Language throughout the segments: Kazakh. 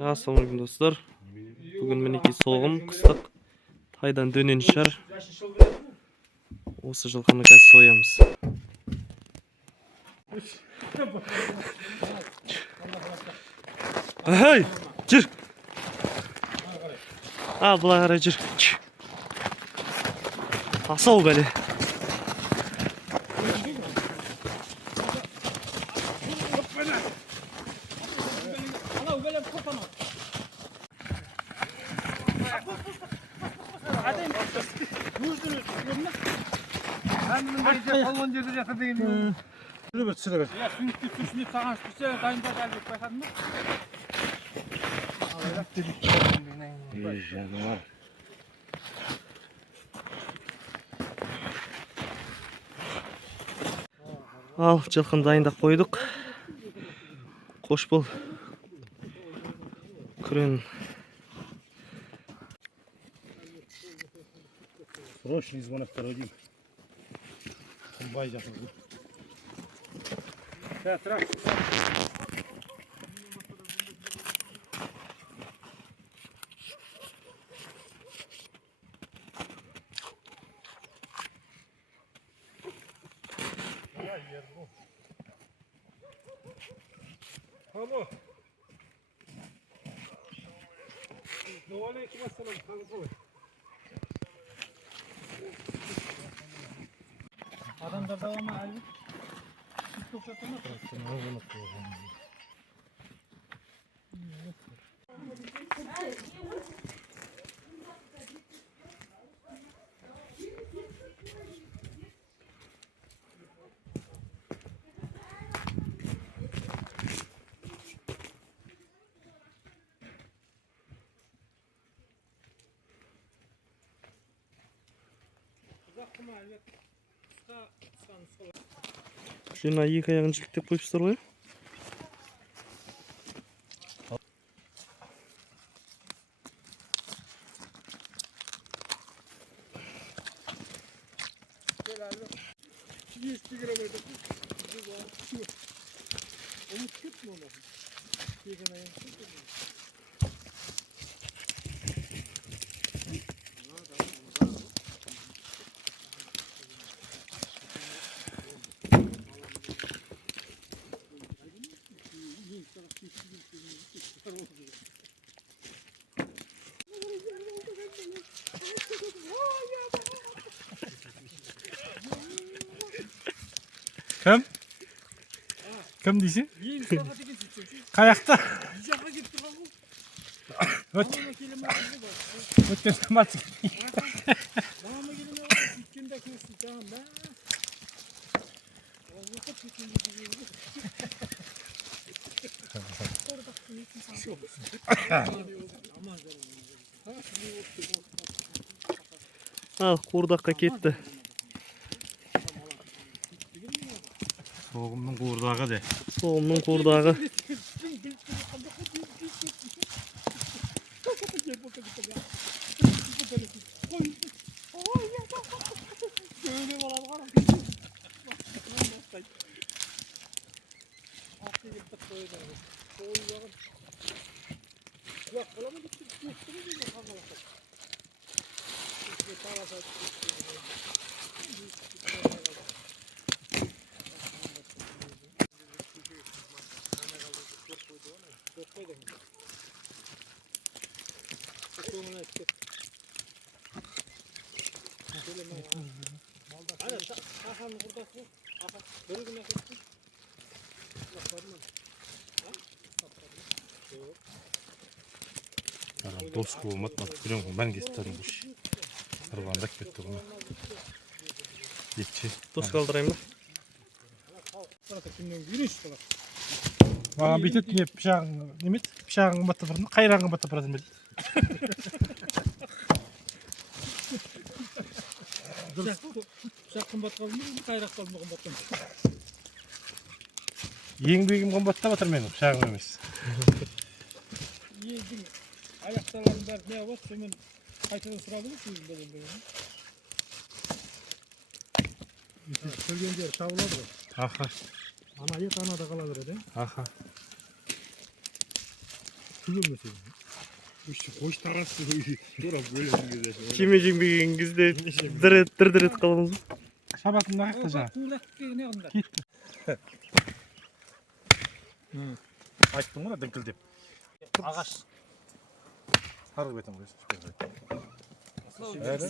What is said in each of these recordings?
Assalamualaikum dostlar. Bugün meniki soğum kıstık. Taydan dönen şar. Осы жылқыны қазір соямыз. Hey, жүр. Al былай қарай жүр. Асау бәле. Kalman жерде жатыр деген. Түсіре бер, түсіре бер. Ya sünnetli sünnetli sağan sünnetli dayında geldik başladın mı? Al жылқыны дайындап қойдық. Қош бол. Күрен. Срочный звонок второй. Бай жатыр. Ya sıra. Alo. Aleyküm selam. Adamlar devamlı Ali. Çok satılmaz. Şuna екі аяғын жіліктеп қойыпсыздар ғой. Kim? Kim deysin? Kayakta. Ötken maç. Al қуырдаққа кетті. Soğumның qurdağı de. Soğumның қуырдағы. Dost olmat bak biliyorum ben getirdim bu iş. Sarvandak bitti bunu. Geçti. Дос қалдырайын ба? Маған бүйтеді не пышағың немет? Пышағың баттап бардым, қайрағың баттап бардым дейді. Pişak kımbat kaldı mı? Kayrak kaldı mı kımbattan? Еңбегім қымбаттап жатыр менің, пышағым емес. Yedim. Ayaklarım der ne var? Senin kaytadan sırabilir miyiz böyle? Söyleyen diyor şavladı. Аха, Ana yet ana da kalabilir değil mi? аха. Tügülmesin. Boş tarafı tuра bölüm güzel. Kime jеңбегенingizde дір etip қалдыңыз ба? Şabatın da hakta can. Ne onlar? Açtım ona dınkıldep. Ağaç. Harı betim koysun.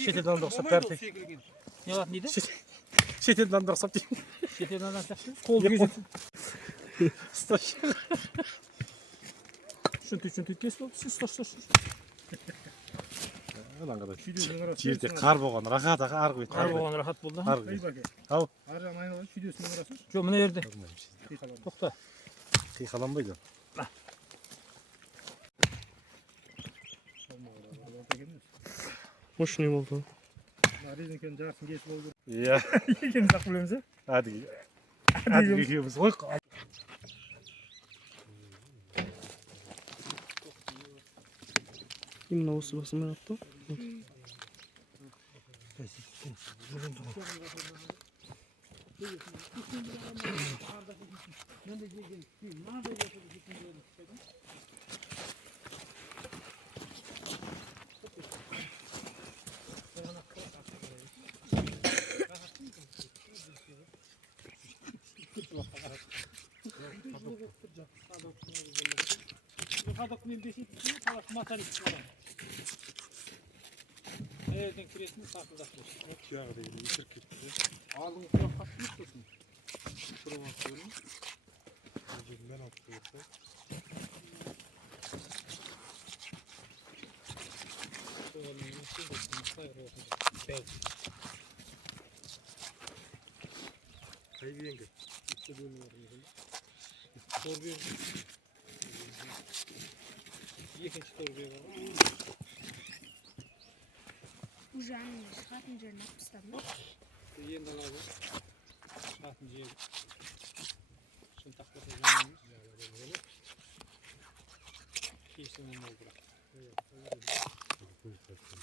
Şetilden doksa perfect. Ne var neydi? Şetilden doksa diyeyim. Şetirden açacaksın. Kol gözü. Staş. Şunu kes bak. Stoş. Ulan kadar. Cirde kar boğan. Rahat arı betim. Kar boğan rahat buldu. Arı betim. Al. Arı aynen var. Videosunu arasın. Şu mu ne yerde? Tokta. Kıykalanmaydı. Hoş ne oldu? Arızinken jarsın geç oldu. Ya. Yeken saklayalım ha. Hadi. Hadi gidiyoruz. Oy. İmna осы басыма yaptı. Nereden kiresini saklılaşmış. Ya değil. Bitir gitti. Ağzını kulak kapatmışsın. Promosyonu. Ben attım. Haydi yenge. Екінші торбе бар. Уже анымен шығатын жерін алып тастадым ғой. Енді алады. Шығатын жері. Шын тақтаса жамаймыз. Кейсін олмау бірақ.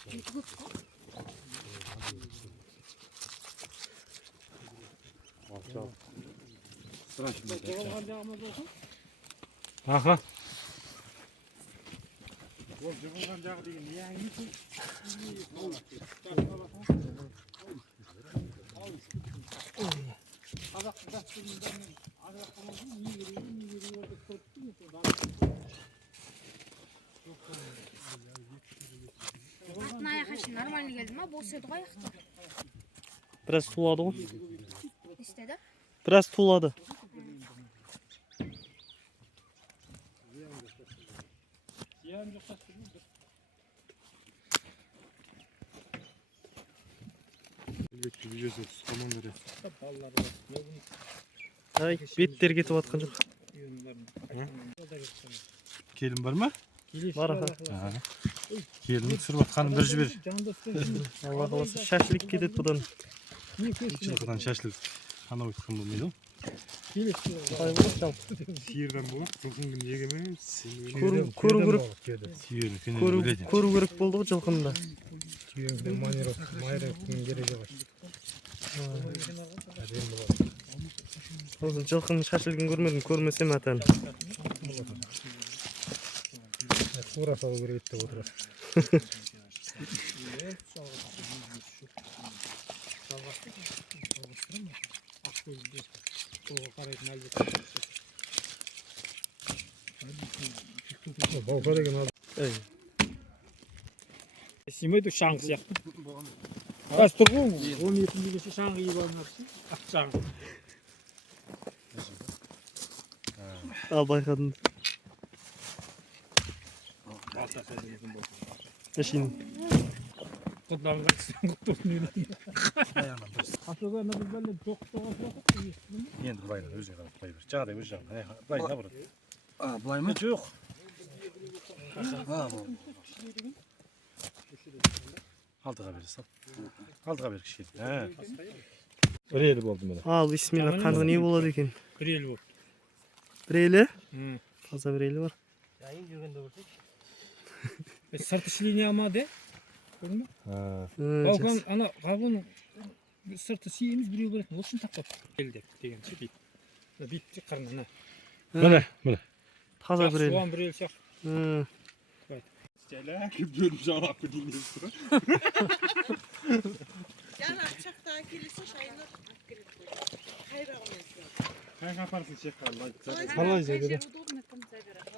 Беті көп қой. Жоғалған жағымыз болсын. Aha. Ол жоғалған жағы деген не әңгімесі? Қазақтың дәстүрінен аралақтамасын не керек деп көріп Атын аяқ ашын нормально келді ма? Бос еді ғой аяқты. Biraz suladı ғой. Не істеді? Biraz suladı. Зиян жоқ дәстүрмен бір. Elbette biliyorsun. Tamam verir. Балалар бар. Ay, bеттер кетіп жатқан жоқ. Kelin var mı? Var aha. Kelin sürüp atkanın bir jibir. Allah қаласа шашлик кетеді бұдан. Çılgıdan şaşlık. Hana uykum bulmayalım. Siyirden bulup жылқын күн егемен Көру керек. Siyirden күн Көру керек болды ғой жылқында. Осы жылқының шашлигін көрмедім, көрмесем атан. Тура салу керек деп отыр. Балқа деген ал. Симейді шаң сияқты. Аз тұр ғой, 12-нде кеше шаң киіп алынарсың. Шаң. Al байқадым. Әшейін. Құтбанға түскен құттықтың үйіне. Асыға ана біз бәлем жоқ тоғасы. Енді былайдан өзіне қарап былай бер. Жағдай өз жағына. Былай да бұрады. Былай ма? Жоқ. Алдыға бер сал. Алдыға бер кішкене. Рел болды міне. Ал, бисмилла, қанғы не болады екен? Рел болды. Бірейлі? Таза бірейлі бар. Сырты шлине алмады. Көрдің бе? Балкон ана қабының сырты сиеміз біреу беретін. Ол үшін тақпап. Елдеп дегенше бит. Битті қырнына. Міне. Таза бірейлі. Суан бір ел сияқты. Yani çaktan gelirse şayını hayır almayasın. Sen yaparsın çek Allah. Қалай жайды? Удобно там забирать.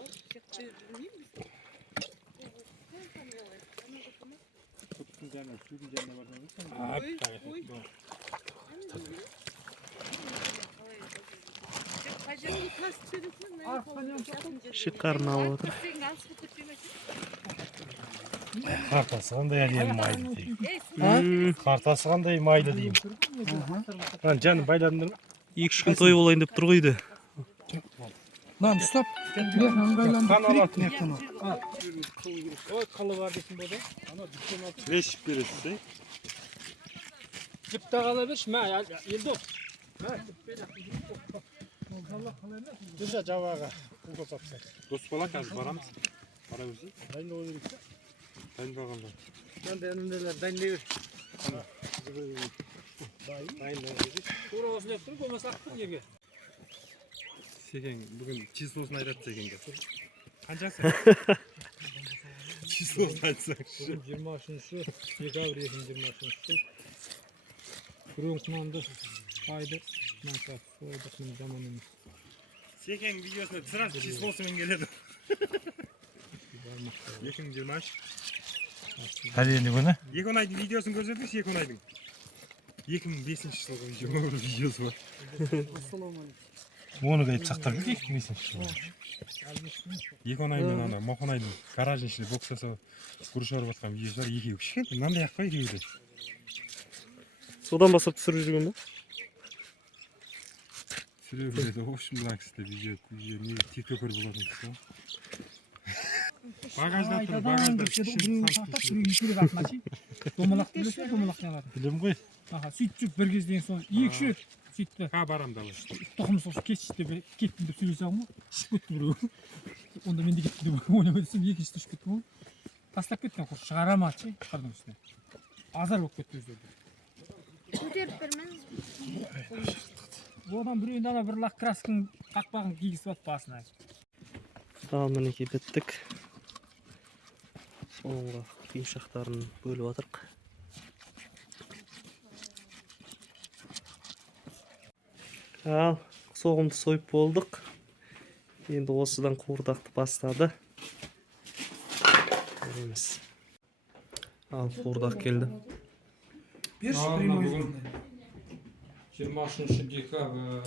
Bilmiyor musun? Ой, ой. Шикарно отыр. Картасы кандай әдемі майлы дейм. М, Картасы кандай майлы дейм. Жаным байладыңдар ма? 2-3 күн той болайын деп тұр ғой үйде. Lan stop. Қан алатын Ой, қылы бар дейсің болды. Лешіп бересіз, Жіпті қала берші, мә, елді оп. Жүрші жабаға. Дос бала қазір барамыз. Бара берсей. Дайындау керек те. Дайындалғанда. Öndeler dayınlayır. Тура осыны еттір, болмаса ақтыр жерге. Сеген, бүгін числосын айтады Сегенге. Қаншасы? Числосын айтсаңшы. 23 декабрь 2023 жыл. Күрең құнанды қайды. Мансап, ойдық мен жаман емес. Сеген видеосына сразу числосымен келеді. 2023. Әлі күні? 2 айдың видеосын көрсетіңіз, 2 айдың. 2005 жылғы видеосы бар. Оны қайып сақтап жүр 2005 жылғы. 2 айдың ана Мохонайдың гаражын ішінде бокс жасап күріш орып жатқан видеосы бар. Екеуі кішкентай мынандай ақ қой екеуі де. Содан бастап түсіріп жүрген ба? Түсіре береді. В общем, мына кісі видео не тиктокер болатын кісі. Багажда тұр, багажда Домалақ білесің, домалақ не алады. білем ғой. Аха, сөйтіп бір кезден соң екі үш сөйтті. Ха барам да. Тұқым сосы кетші деп кеттім деп сөйлесе алмай. Ішіп кетті біреу. Онда мен де кеттім деп ойлап өтсем екінші ішіп кетті ғой. Тастап кеткен құр шығарамады ше қардың үстіне. Азар болып кетті өздері. Көтеріп бермеңіз. Одан біреуінде ана бір лақ краскың қақпағын кигізіп алып басына. Ал мінекей біттік. Соңғы киімшақтарын бөліп жатырық. Ал соғымды сойып болдық. Енді осыдан қуырдақты бастады. Көреміз. Ал қуырдақ келді. Бүгін 23 декабрь